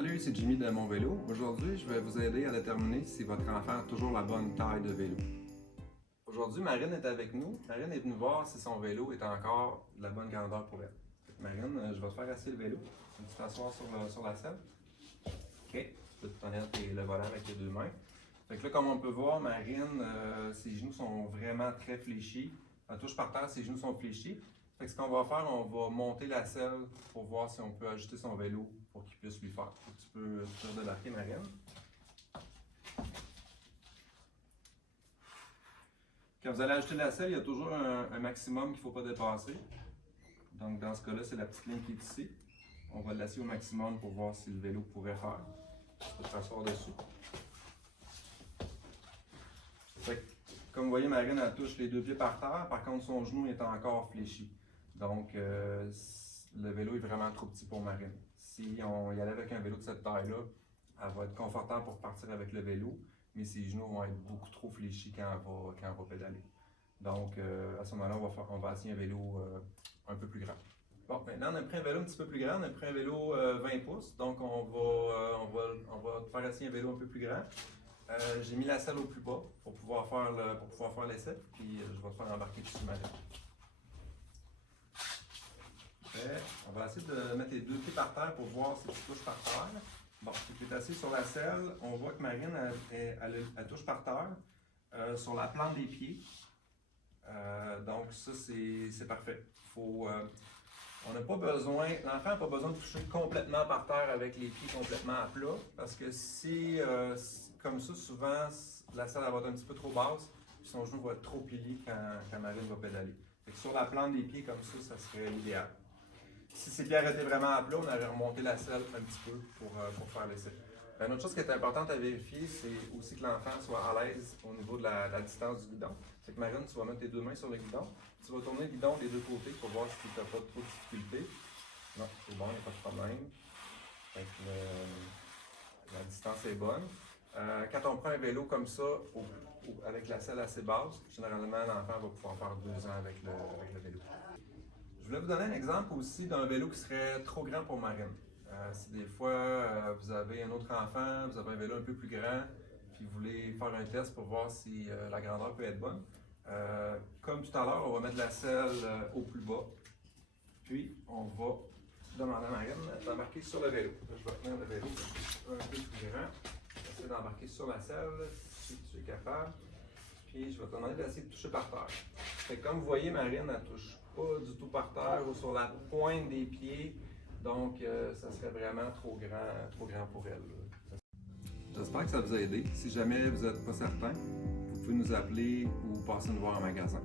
Salut, c'est Jimmy de Mon Vélo. Aujourd'hui, je vais vous aider à déterminer si votre enfant a toujours la bonne taille de vélo. Aujourd'hui, Marine est avec nous. Marine est venue voir si son vélo est encore de la bonne grandeur pour elle. Marine, je vais te faire assis le vélo. Tu peux t'asseoir sur la selle. OK. Tu peux te tenir le volant avec les deux mains. Fait que là, comme on peut voir, Marine, ses genoux sont vraiment très fléchis. Elle touche par terre, ses genoux sont fléchis. Fait que ce qu'on va faire, on va monter la selle pour voir si on peut ajuster son vélo pour qu'il puisse lui faire. Tu peux débarquer, Marine. Quand vous allez ajuster la selle, il y a toujours un maximum qu'il ne faut pas dépasser. Donc dans ce cas-là, c'est la petite ligne qui est ici. On va l'asseoir au maximum pour voir si le vélo pourrait faire. Tu peux t'asseoir dessus. Fait que, comme vous voyez, Marine, elle touche les deux pieds par terre. Par contre, son genou est encore fléchi. Donc, le vélo est vraiment trop petit pour Marine. Si on y allait avec un vélo de cette taille-là, elle va être confortable pour partir avec le vélo, mais ses genoux vont être beaucoup trop fléchis quand elle va pédaler. Donc, à ce moment-là, on va essayer un vélo un peu plus grand. Bon, maintenant, on a pris un vélo un petit peu plus grand. On a pris un vélo 20 pouces. Donc, on va faire essayer un vélo un peu plus grand. J'ai mis la selle au plus bas pour pouvoir faire l'essai. Puis, je vais te faire embarquer dessus, Marine. On va essayer de mettre les deux pieds par terre pour voir si tu touches par terre. Bon, si tu es assis sur la selle, on voit que Marine, elle touche par terre sur la plante des pieds. Donc ça, c'est parfait. On n'a pas besoin, l'enfant n'a pas besoin de toucher complètement par terre avec les pieds complètement à plat, parce que si comme ça, souvent, la selle va être un petit peu trop basse, puis son genou va être trop plié quand Marine va pédaler. Fait que sur la plante des pieds, comme ça serait idéal. Si ses pieds arrêtaient vraiment à plat, on allait remonter la selle un petit peu pour faire l'essai. Une autre chose qui est importante à vérifier, c'est aussi que l'enfant soit à l'aise au niveau de la distance du guidon. C'est que Marine, tu vas mettre tes deux mains sur le guidon. Tu vas tourner le guidon des deux côtés pour voir si tu n'as pas trop de difficultés. Non, c'est bon, il n'y a pas de problème. La distance est bonne. Quand on prend un vélo comme ça, avec la selle assez basse, généralement l'enfant va pouvoir faire 2 ans avec le vélo. Je voulais vous donner un exemple aussi d'un vélo qui serait trop grand pour Marine. Si des fois vous avez un autre enfant, vous avez un vélo un peu plus grand, puis vous voulez faire un test pour voir si la grandeur peut être bonne. Comme tout à l'heure, on va mettre la selle au plus bas. Puis on va demander à Marine d'embarquer sur le vélo. Je vais tenir le vélo un peu plus grand. Je vais essayer d'embarquer sur la selle si tu es capable. Puis je vais te demander d'essayer de toucher par terre. Fait que comme vous voyez, Marine, elle ne touche pas du tout par terre ou sur la pointe des pieds. Donc, ça serait vraiment trop grand pour elle. J'espère que ça vous a aidé. Si jamais vous n'êtes pas certain, vous pouvez nous appeler ou passer nous voir en magasin.